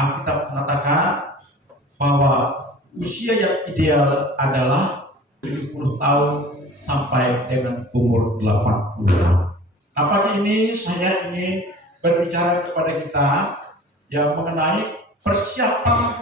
Alkitab mengatakan bahwa usia yang ideal adalah 70 tahun sampai dengan umur 80 tahun. Nah, pagi ini saya ingin berbicara kepada kita yang mengenai persiapan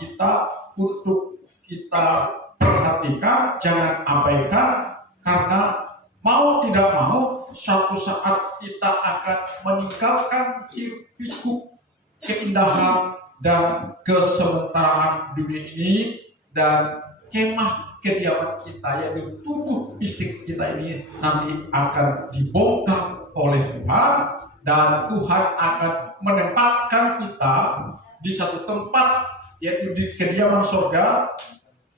kita untuk kita perhatikan, jangan abaikan, karena mau tidak mau suatu saat kita akan meninggalkan hiruk-pikuk keindahan dan kesementaraan dunia ini, dan kemah kediaman kita, yaitu tubuh fisik kita ini nanti akan dibongkar oleh Tuhan, dan Tuhan akan menempatkan kita di satu tempat, yaitu di kediaman surga,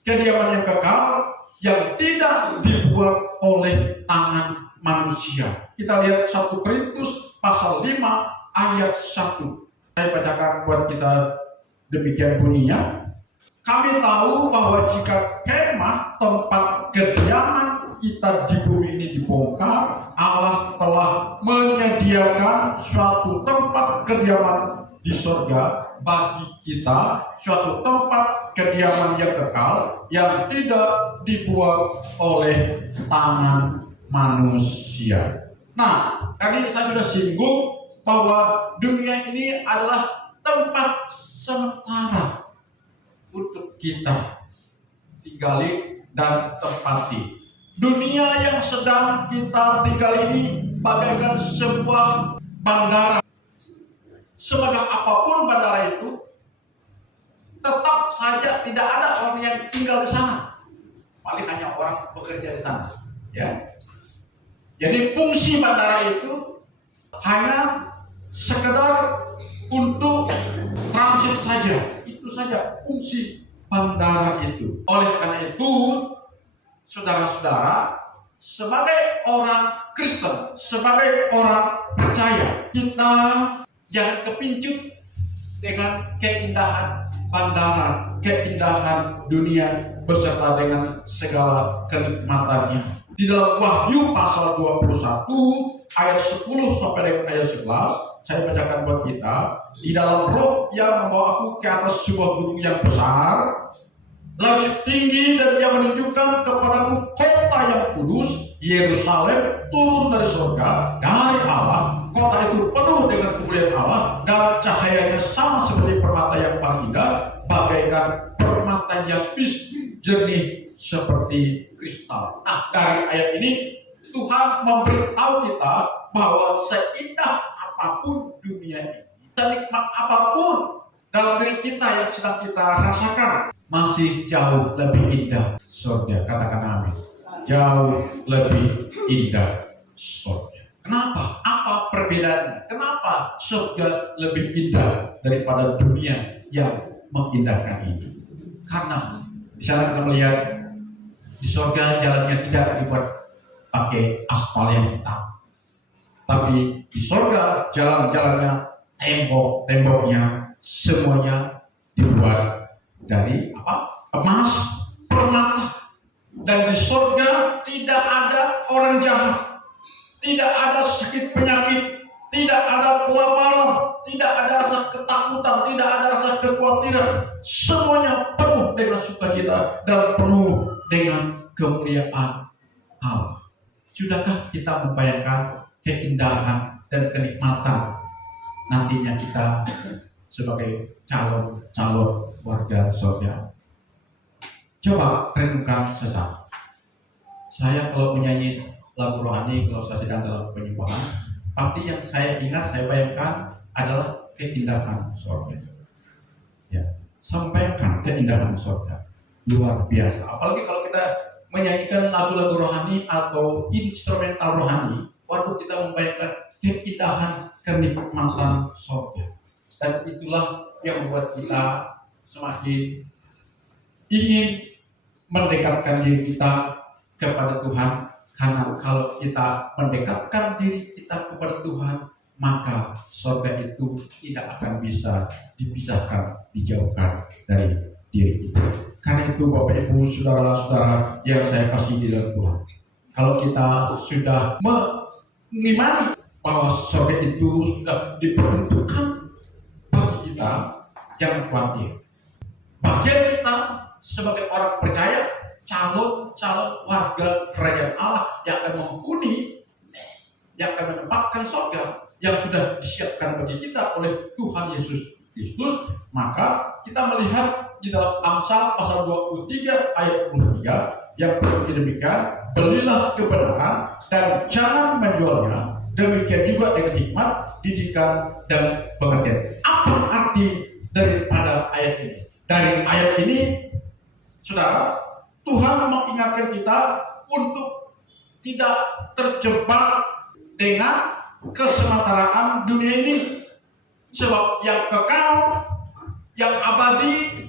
kediaman yang kekal, yang tidak dibuat oleh tangan manusia. Kita lihat 1 Korintus pasal 5 ayat 1. Saya bacakan buat kita, demikian bunyinya. Kami tahu bahwa jika kemah tempat kediaman kita di bumi ini dibongkar, Allah telah menyediakan suatu tempat kediaman di surga bagi kita, suatu tempat kediaman yang kekal yang tidak dibuat oleh tangan manusia. Nah, tadi saya sudah singgung bahwa dunia ini adalah tempat sementara untuk kita tinggali dan tempati. Dunia yang sedang kita tinggali ini bagaikan sebuah bandara. Semegah apapun bandara itu, tetap saja tidak ada orang yang tinggal di sana. Paling hanya orang bekerja di sana. Ya. Jadi fungsi bandara itu hanya sekedar untuk transit saja. Itu saja fungsi bandara itu. Oleh karena itu, saudara-saudara, sebagai orang Kristen, sebagai orang percaya, kita jangan kepincut dengan keindahan bandara, keindahan dunia beserta dengan segala kenikmatannya. Di dalam Wahyu pasal 21 ayat 10 sampai dengan ayat 11, saya bacakan buat kita. Di dalam roh yang membawa aku ke atas sebuah gunung yang besar, lebih tinggi, dan dia menunjukkan kepadaku kota yang kudus, Yerusalem, turun dari surga, dari Allah. Kota itu penuh dengan kemuliaan Allah, dan cahayanya sama seperti permata yang paling indah, bagaikan permata jaspis, jernih seperti kristal. Nah, dari ayat ini Tuhan memberitahu kita bahwa seindah apapun dunia ini, senikmat apapun dalam diri kita yang sedang kita rasakan, masih jauh lebih indah surga. Katakan amin. Jauh lebih indah surga. Kenapa? Apa perbedaannya? Kenapa surga lebih indah daripada dunia yang mengindahkan ini? Karena di sana kita melihat di surga jalannya tidak dibuat pakai aspal yang hitam, tapi di surga jalan-jalannya, tembok-temboknya semuanya dibuat dari apa? Emas, permata. Dan di surga tidak ada orang jahat, tidak ada sakit penyakit, tidak ada kelaparan, tidak ada rasa ketakutan, tidak ada rasa kekhawatiran. Semuanya penuh dengan sukacita dan penuh dengan kemuliaan Allah. Sudahkah kita membayangkan keindahan dan kenikmatan nantinya kita sebagai calon warga surga? Coba renungkan sesaat. Saya kalau menyanyi lagu rohani, kalau saya sedang dalam penyembahan, pasti yang saya ingat, saya bayangkan adalah keindahan surga. Ya, sampaikan keindahan surga. Luar biasa. Apalagi kalau kita menyanyikan lagu-lagu rohani atau instrumental rohani, waktu kita membayangkan keindahan kenikmatan surga. Dan itulah yang membuat kita semakin ingin mendekatkan diri kita kepada Tuhan. Karena kalau kita mendekatkan diri kita kepada Tuhan, maka surga itu tidak akan bisa dipisahkan, dijauhkan dari diri kita. Karena itu Bapak Ibu, saudara-saudara yang saya kasih di dalam Tuhan, kalau kita sudah mengimani bahwa surga itu sudah diperuntukkan bagi kita jangan khawatir. Bagian kita sebagai orang percaya, calon warga kerajaan Allah yang akan menghuni, yang akan menempatkan surga yang sudah disiapkan bagi kita oleh Tuhan Yesus Kristus. Maka kita melihat di dalam Amsal pasal 23 ayat 23 yang berbunyi demikian, belilah kebenaran dan jangan menjualnya, demikian juga dengan hikmat, didikan dan pengertian. Apa arti daripada ayat ini? Dari ayat ini, saudara, Tuhan mengingatkan kita untuk tidak terjebak dengan kesementaraan dunia ini. Sebab yang kekal, yang abadi,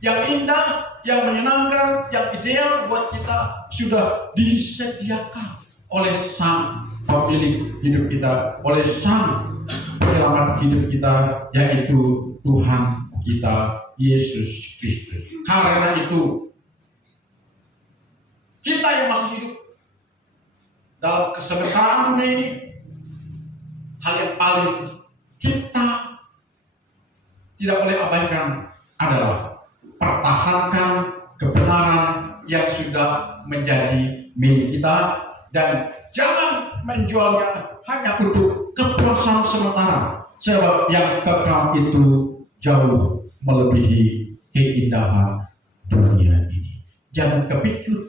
yang indah, yang menyenangkan, yang ideal buat kita sudah disediakan oleh Sang Pemilik hidup kita, oleh Sang Penyelamat hidup kita, yaitu Tuhan kita Yesus Kristus. Karena itu kita yang masih hidup dalam kesementaraan dunia ini, hal yang paling kita tidak boleh abaikan adalah pertahankan kebenaran yang sudah menjadi milik kita, dan jangan menjualnya hanya untuk kepuasan sementara, sebab yang kekal itu jauh melebihi keindahan dunia ini. Jangan kepicut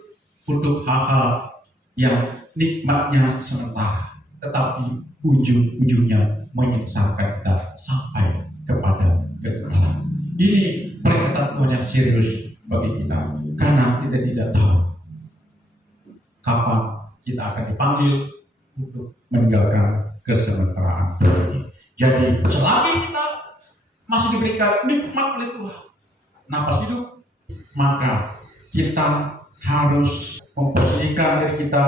untuk hal-hal yang nikmatnya sementara, tetapi ujung-ujungnya menyesatkan kita sampai kepada kekekalan. Ini peringatan Tuhan yang serius bagi kita, karena kita tidak tahu kapan kita akan dipanggil untuk meninggalkan kesementaraan ini. Jadi selagi kita masih diberikan nikmat oleh Tuhan, napas hidup, maka kita harus memposisikan diri kita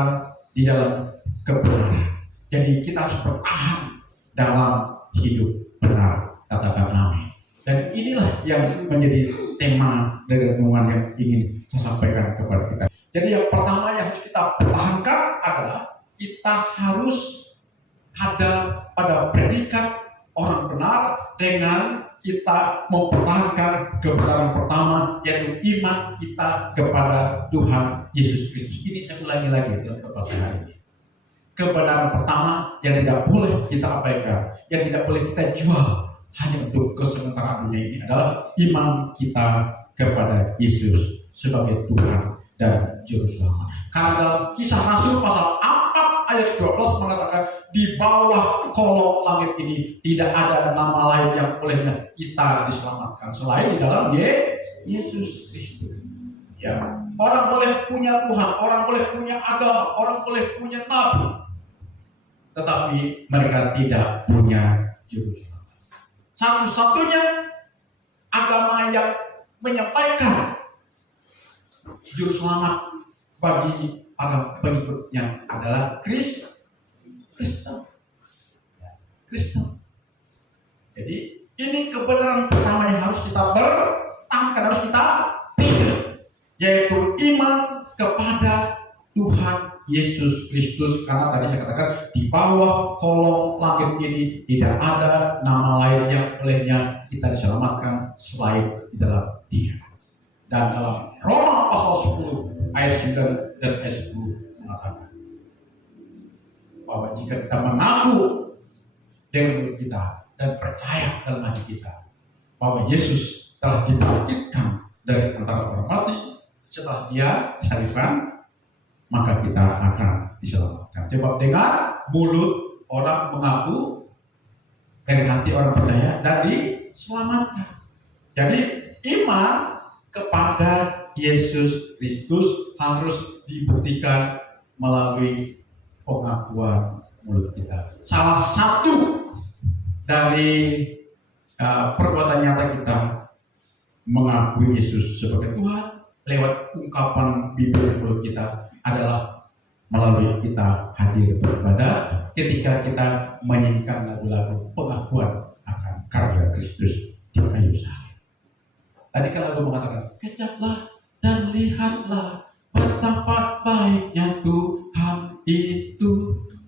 di dalam kebenaran. Jadi kita harus bertahan dalam hidup benar. Katakan amin. Dan inilah yang menjadi tema dari renungan yang ingin saya sampaikan kepada kita. Jadi yang pertama yang harus kita pertahankan adalah kita harus ada pada predikat orang benar dengan kita mempertahankan kebenaran pertama, yaitu iman kita kepada Tuhan Yesus Kristus. Ini saya ulangi lagi dalam khotbah hari ini. Kebenaran pertama yang tidak boleh kita abaikan, yang tidak boleh kita jual hanya untuk kesementaraan dunia ini adalah iman kita kepada Yesus sebagai Tuhan dan Juru Selamat. Karena dalam Kisah Rasul pasal 4 ayat 12 mengatakan, di bawah kolong langit ini tidak ada nama lain yang olehnya kita diselamatkan selain di dalam Yesus Kristus. Ya, orang boleh punya Tuhan, orang boleh punya agama, orang boleh punya nabi, tetapi mereka tidak punya Juru Selamat. Satu-satunya agama yang menyampaikan Juru Selamat bagi para pengikutnya adalah Kristen. Jadi ini kebenaran pertama yang harus kita pertahankan, harus kita pegang, yaitu iman kepada Tuhan Yesus Kristus. Karena tadi saya katakan, di bawah kolong langit ini tidak ada nama lain yang olehnya kita diselamatkan selain di dalam Dia. Dan dalam Roma pasal 10 ayat 9 dan ayat 10 mengatakan bahwa jika kita mengaku dengan mulut kita dan percaya dalam hati kita bahwa Yesus telah dibangkitkan dari antara orang mati setelah Dia disalibkan, maka kita akan diselamatkan. Sebab dengan mulut orang mengaku, dari hati orang percaya dan diselamatkan. Jadi iman kepada Yesus Kristus harus dibuktikan melalui pengakuan mulut kita. Salah satu dari perbuatan nyata kita mengakui Yesus sebagai Tuhan lewat ungkapan bibir mulut kita adalah melalui kita hadir beribadah ketika kita menyanyikan lagu-lagu pengakuan akan karya Kristus di kayu salib. Tadi kan lagu mengatakan, kejaplah dan lihatlah betapa baiknya Tuhan itu,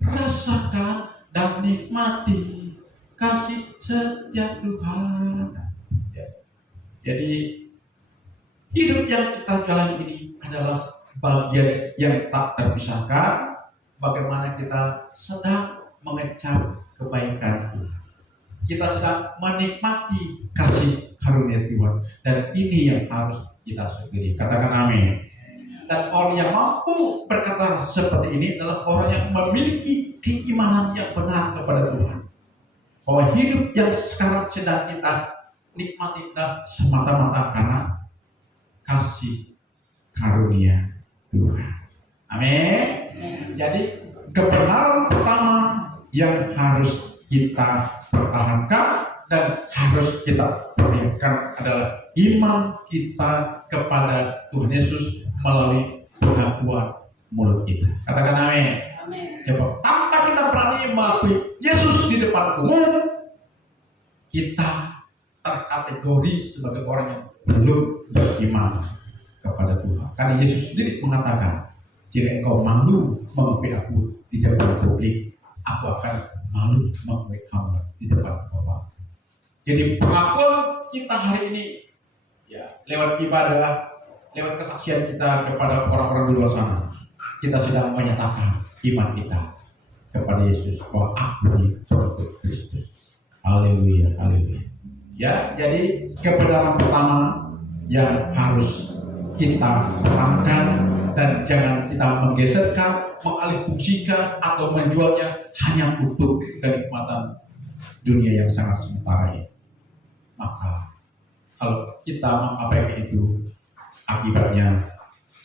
rasakan dan nikmati kasih setia Tuhan. Jadi hidup yang kita jalani ini adalah bagian yang tak terpisahkan bagaimana kita sedang mengecap kebaikan Tuhan. Kita sedang menikmati kasih karunia Tuhan, dan ini yang harus kita syukuri. Katakan amin. Dan orang yang mampu berkata seperti ini adalah orang yang memiliki keimanan yang benar kepada Tuhan, bahwa hidup yang sekarang sedang kita nikmati adalah semata-mata karena kasih karunia Tuhan. Amin. Jadi kebenaran pertama yang harus kita pertahankan dan harus kita perlihatkan adalah iman kita kepada Tuhan Yesus melalui pengakuan mulut kita. Katakan amin. Coba, tanpa kita berani mengakui Yesus di depan umum, kita terkategori sebagai orang yang belum beriman kepada Tuhan. Karena Yesus sendiri mengatakan, jika engkau malu mengakui aku di depan publik, aku akan malu mengakui kamu di depan Bapa. Jadi pengakuan kita hari ini, ya, lewat ibadah, lewat kesaksian kita kepada orang-orang di luar sana, kita sedang menyatakan iman kita kepada Yesus, bahwa aku dibentuk Kristus. Haleluya, haleluya. Ya, jadi kebenaran pertama yang harus kita pertahankan, dan jangan kita menggeserkan, mengalihfungsikan atau menjualnya hanya untuk kenikmatan dunia yang sangat sementara ini. Maka kalau kita mengabaikan itu, akibatnya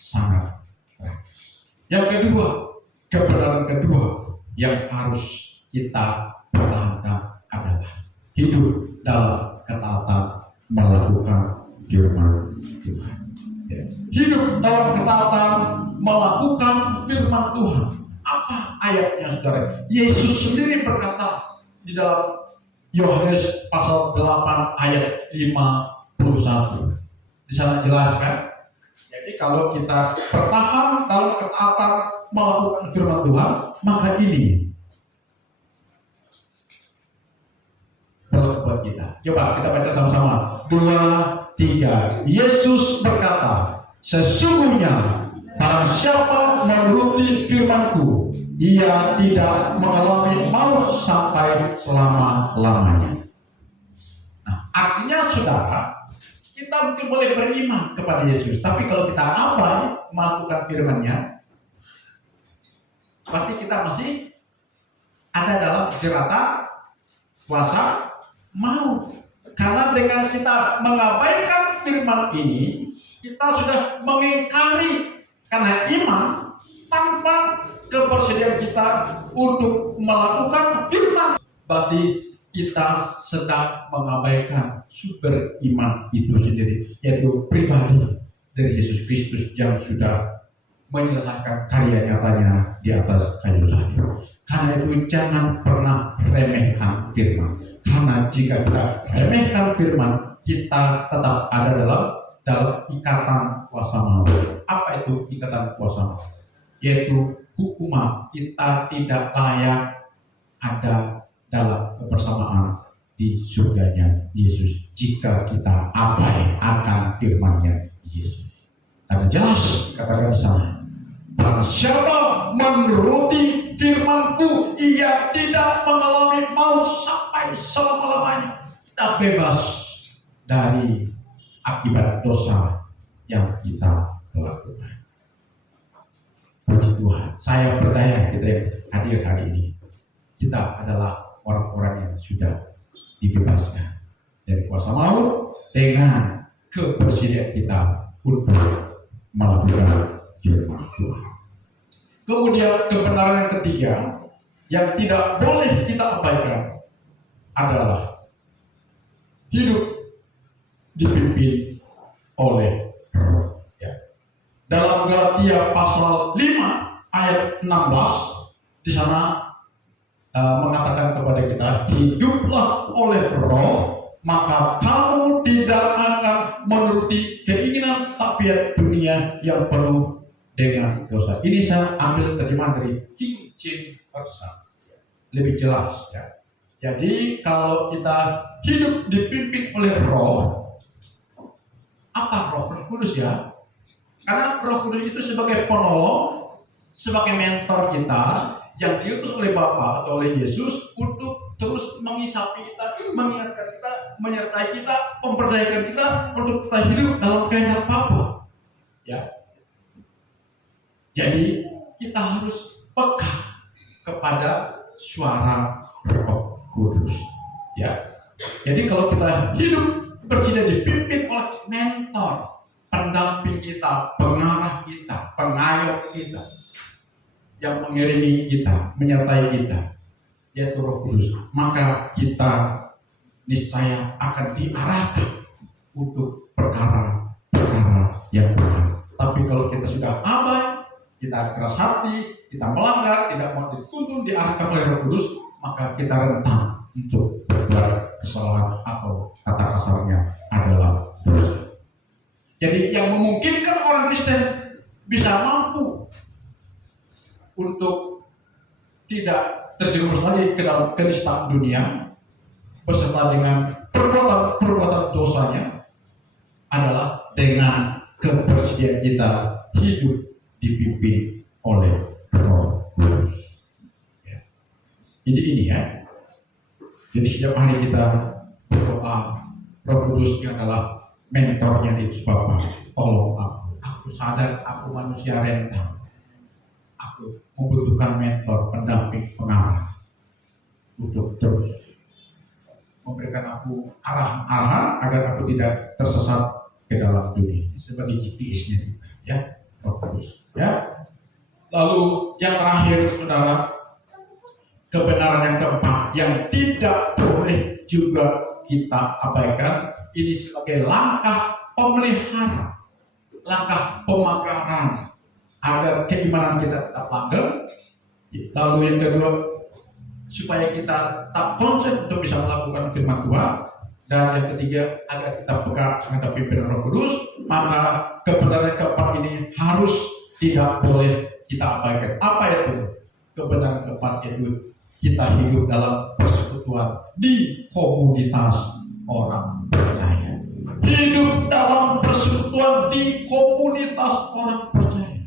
sangat tragis. Yang kedua, kebenaran kedua yang harus kita pertahankan adalah hidup dalam ketaatan melakukan firman Tuhan. Hidup dalam ketaatan melakukan firman Tuhan. Apa ayatnya, saudara? Yesus sendiri berkata di dalam Yohanes pasal 8 ayat 51. Di sana jelas kan? Jadi kalau kita bertahan dalam ketaatan melakukan firman Tuhan, maka ini berlaku buat kita. Coba kita baca sama-sama. 2, 3. Yesus berkata, sesungguhnya barang siapa menuruti firman-Ku, ia tidak mengalami maut sampai selama-lamanya. Nah, artinya saudara, kita mungkin boleh beriman kepada Yesus, tapi kalau kita abai melakukan firman-Nya, pasti kita masih ada dalam jeratan kuasa maut. Karena dengan kita mengabaikan firman ini, kita sudah mengingkari karena iman tanpa kebersediaan kita untuk melakukan firman. Berarti kita sedang mengabaikan sumber iman itu sendiri, yaitu pribadi dari Yesus Kristus yang sudah menyelesaikan karya nyatanya di atas kayu salib. Karena itu jangan pernah remehkan firman. Karena jika kita remehkan firman, kita tetap ada dalam ikatan kuasa maut. Apa itu ikatan kuasa maut? Yaitu hukuman kita tidak layak ada dalam kebersamaan di surganya Yesus jika kita abai akan firman-Nya Yesus. Karena jelas katakan di sana, barang siapa menuruti firman-Ku, ia tidak mengalami maut sampai selama-lamanya. Kita bebas dari akibat dosa yang kita lakukan. Puji Tuhan, saya percaya kita yang hadir hari ini, kita adalah orang-orang yang sudah dibebaskan dari kuasa maut dengan kebersediaan kita untuk melakukan firman Tuhan. Kemudian kebenaran yang ketiga yang tidak boleh kita abaikan adalah hidup dipimpin oleh Roh. Ya. Dalam Galatia pasal 5 ayat 16 di sana mengatakan kepada kita, hiduplah oleh Roh, maka kamu tidak akan menuruti keinginan tabiat dunia yang penuh dengan dosa. Ini saya ambil terjemahan dari King James Version, lebih jelas ya. Jadi kalau kita hidup dipimpin oleh Roh, Apa Roh Kudus ya? Karena Roh Kudus itu sebagai penolong, sebagai mentor kita yang diutus oleh Bapa atau oleh Yesus untuk terus mengisapi kita, mengingatkan kita, menyertai kita, memperdayakan kita untuk kita hidup dalam kehendak Bapa. Ya. Jadi kita harus peka kepada suara Roh Kudus. Ya. Jadi kalau kita hidup berjika dipimpin oleh mentor, pendamping kita, pengarah kita, pengayom kita, yang mengiringi kita, menyertai kita, yaitu Roh Kudus, maka kita niscaya akan diarahkan untuk perkara-perkara yang benar. Tapi kalau kita sudah abai, kita keras hati, kita melanggar, tidak mau dituntun, diarahkan oleh Roh Kudus, maka kita rentan untuk berbuat kesalahan atau kata kasarnya adalah dosa. Jadi yang memungkinkan orang Kristen bisa mampu untuk tidak terjerumus lagi ke dalam kenistaan dunia beserta dengan perbuatan dosanya adalah dengan kebersediaan kita hidup dipimpin oleh Roh Kudus. Ya. Jadi ini ya. Jadi setiap hari kita berdoa, Roh Kudus adalah mentornya di Bapa. Tolong aku sadar aku manusia rentang. Aku membutuhkan mentor, pendamping, pengarah untuk terus memberikan aku arahan agar aku tidak tersesat ke dalam dunia. Sebagai GPS-nya juga, ya, Roh Kudus. Ya. Lalu yang terakhir, saudara, kebenaran yang keempat yang tidak boleh juga kita abaikan, ini sebagai langkah pemelihara, langkah pemakaran agar keimanan kita tetap langgeng. Lalu yang kedua, supaya kita tetap konsen untuk bisa melakukan firman Tuhan. Dan yang ketiga, agar kita peka menghadapi pimpinan Roh Kudus, maka kebenaran keempat ini harus tidak boleh kita abaikan. Apa itu? Kebenaran keempat itu kita hidup dalam persekutuan di komunitas orang percaya. Hidup dalam persekutuan di komunitas orang percaya.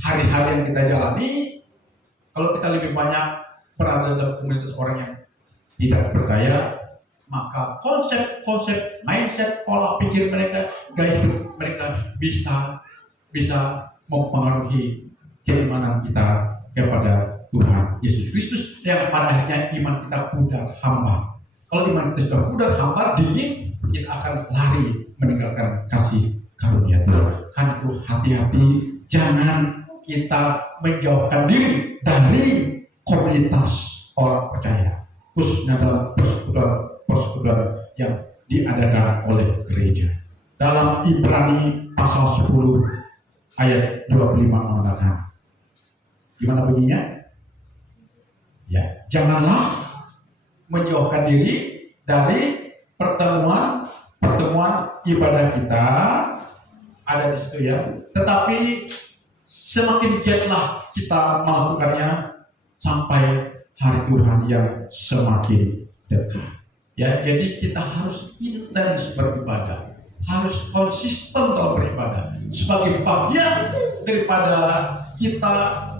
Hari-hari yang kita jalani, kalau kita lebih banyak berada dalam komunitas orang yang tidak percaya, maka konsep-konsep, mindset, pola pikir mereka, gaya hidup mereka bisa mempengaruhi keimanan kita kepada Tuhan Yesus Kristus, yang pada akhirnya iman kita pudar hamba. Kalau iman kita sudah pudar hamba, dingin, kita akan lari meninggalkan kasih karunia Tuhan. Karena itu hati-hati, jangan kita menjauhkan diri dari komunitas orang percaya, khususnya dalam persekutuan yang diadakan oleh gereja. Dalam Ibrani pasal 10 ayat 25 mengatakan, gimana bunyinya? Ya, janganlah menjauhkan diri dari pertemuan ibadah kita, ada di situ ya. Tetapi semakin giatlah kita melakukannya sampai hari Tuhan yang semakin dekat. Ya, jadi kita harus intens beribadah, harus konsisten dalam beribadah sebagai bagian daripada kita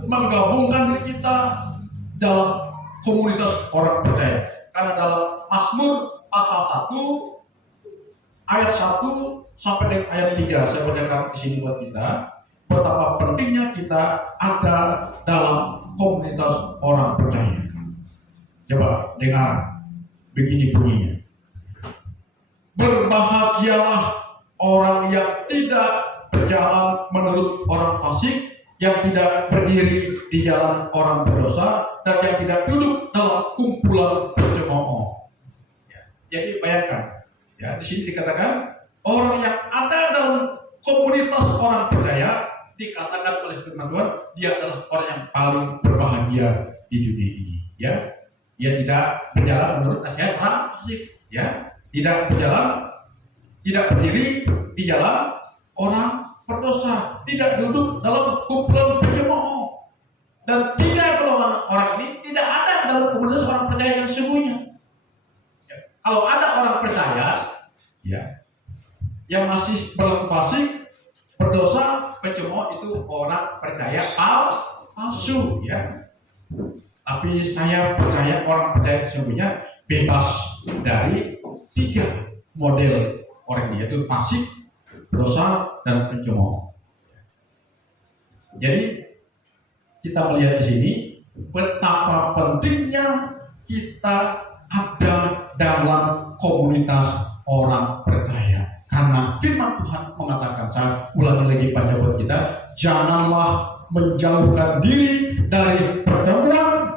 menggabungkan diri kita dalam komunitas orang percaya. Karena dalam Mazmur pasal 1 ayat 1 sampai dengan ayat 3, saya bacakan di sini buat kita, betapa pentingnya kita ada dalam komunitas orang percaya. Coba dengar, begini bunyinya. Berbahagialah orang yang tidak berjalan menurut orang fasik, yang tidak berdiri di jalan orang berdosa, dan yang tidak duduk dalam kumpulan pencemooh. Ya, jadi bayangkan, ya di sini dikatakan orang yang ada dalam komunitas orang percaya, dikatakan oleh firman Tuhan, dia adalah orang yang paling berbahagia di dunia ini. Ya, dia tidak berjalan menurut nasihat orang fasik. Ya, tidak berdiri di jalan orang berdosa, tidak duduk dalam kumpulan pencemooh, dan tiga golongan orang ini tidak ada dalam komunitas orang percaya yang sesungguhnya. Ya. Kalau ada orang percaya, ya, yang masih berlaku fasik, berdosa, pencemooh itu orang percaya palsu ya. Tapi saya percaya orang percaya sesungguhnya bebas dari 3 model orang, yaitu fasik, dosa, dan pencemooh. Jadi kita melihat di sini betapa pentingnya kita ada dalam komunitas orang percaya. Karena firman Tuhan mengatakan, saya ulangi lagi baca buat kita, janganlah menjauhkan diri dari pertemuan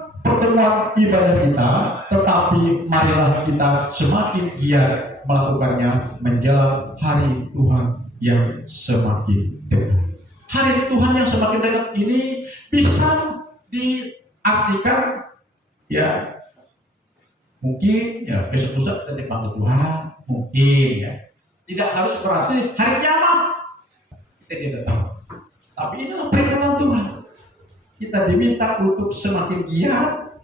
ibadah kita, tetapi marilah kita semakin giat melakukannya menjelang hari Tuhan yang semakin dekat. Hari Tuhan yang semakin dekat ini bisa diartikan ya, mungkin ya besok lusa kita dipanggil Tuhan, mungkin ya. Tidak harus berarti hari kiamat, kita tidak tahu. Tapi inilah peringatan Tuhan. Kita diminta untuk semakin giat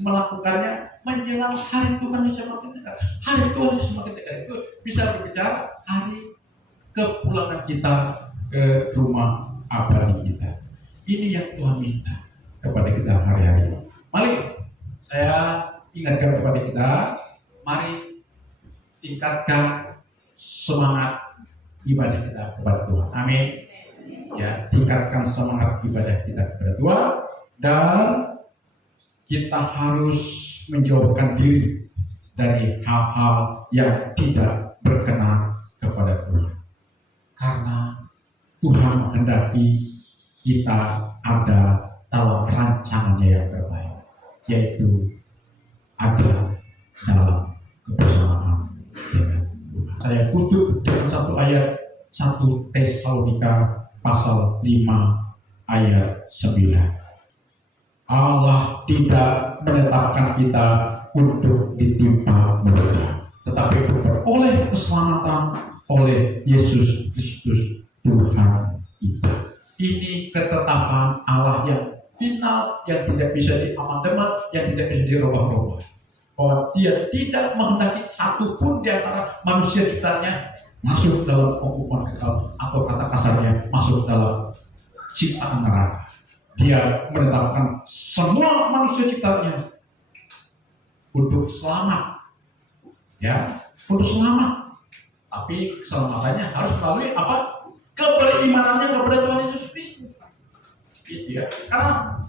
melakukannya menjelang hari Tuhan yang semakin dekat. Hari Tuhan yang semakin dekat itu bisa berbicara hari kepulangan kita ke rumah abadi kita. Ini yang Tuhan minta kepada kita hari-hari ini. Mari saya ingatkan kepada kita, mari tingkatkan semangat ibadah kita kepada Tuhan. Amin. Ya, tingkatkan semangat ibadah kita kepada Tuhan, dan kita harus menjauhkan diri dari hal-hal yang tidak berkenan kepada Tuhan. Karena Tuhan menghendaki kita ada dalam rancangannya yang terbaik, yaitu ada dalam kebersamaan dengan Tuhan. Saya tutup dengan satu ayat 1 Tesalonika pasal 5 ayat 9. Allah tidak menetapkan kita untuk ditimpa murka, tetapi beroleh keselamatan oleh Yesus Kristus Tuhan kita. Ini ketetapan Allah yang final, yang tidak bisa diamandemen, yang tidak bisa dirubah-rubah. Bahwa Dia tidak menghendaki satupun di antara manusia ciptaannya masuk dalam hukuman kekal, atau kata kasarnya masuk dalam siksaan neraka. Dia menetapkan semua manusia ciptaannya untuk selamat, ya, untuk selamat. Tapi keselamatannya harus melalui apa? Keberimanannya kepada Tuhan Yesus Kristus. Gitu ya. Karena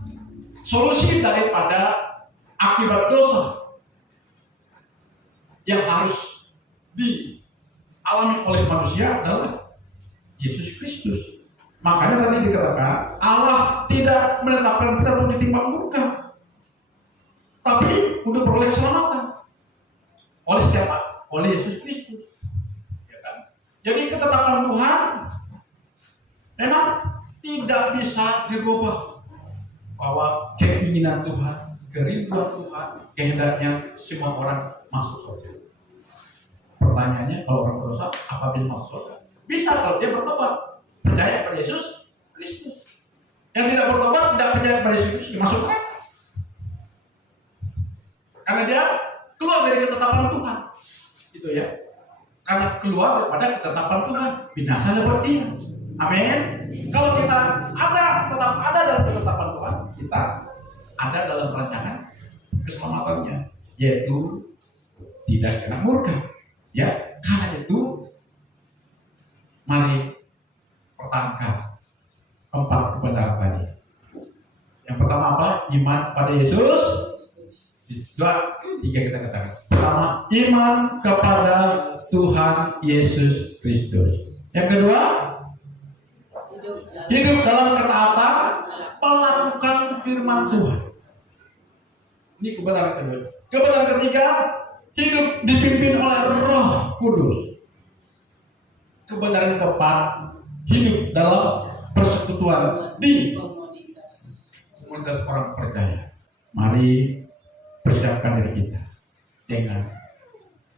solusi daripada akibat dosa yang harus dialami oleh manusia adalah Yesus Kristus. Makanya tadi dikatakan Allah tidak menetapkan kita untuk ditimpa murka, tapi untuk beroleh keselamatan. Oleh siapa? Oleh Yesus Kristus. Ya kan? Jadi ketetapan Tuhan memang tidak bisa dirubah. Bahwa keinginan Tuhan, kerinduan Tuhan, kehendaknya semua orang masuk surga. Pertanyaannya, kalau orang berdosa, apa bisa masuk surga? Bisa kalau dia bertobat, percaya pada Yesus Kristus. Yang tidak bertobat, tidak percaya pada Yesus Kristus, masuk neraka. Karena dia keluar dari ketetapan Tuhan, gitu ya. Karena keluar daripada ketetapan Tuhan, binasa buat dia. Amin. Kalau kita tetap ada dalam ketetapan Tuhan, kita ada dalam rancangan keselamatannya, yaitu tidak kena murka. Ya, karena itu mari pertahankan 4 kebenaran tadi. Yang pertama apa? Iman pada Yesus. 2, 3 kita katakan. Pertama, iman kepada Tuhan Yesus Kristus. Yang kedua, hidup dalam ketaatan, melakukan firman Tuhan. Ini kebenaran kedua. Kebenaran ketiga, hidup dipimpin oleh Roh Kudus. Kebenaran keempat, hidup dalam persekutuan di komunitas orang percaya. Mari persiapkan diri kita dengan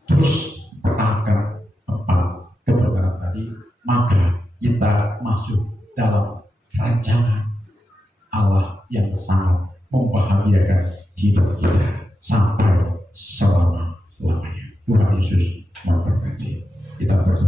terus pertahankan 4 kebenaran tadi, maka kita masuk dalam rancangan Allah yang sangat membahagiakan hidup kita sampai selama-lamanya. Tuhan Yesus memberkati. Kita berdoa.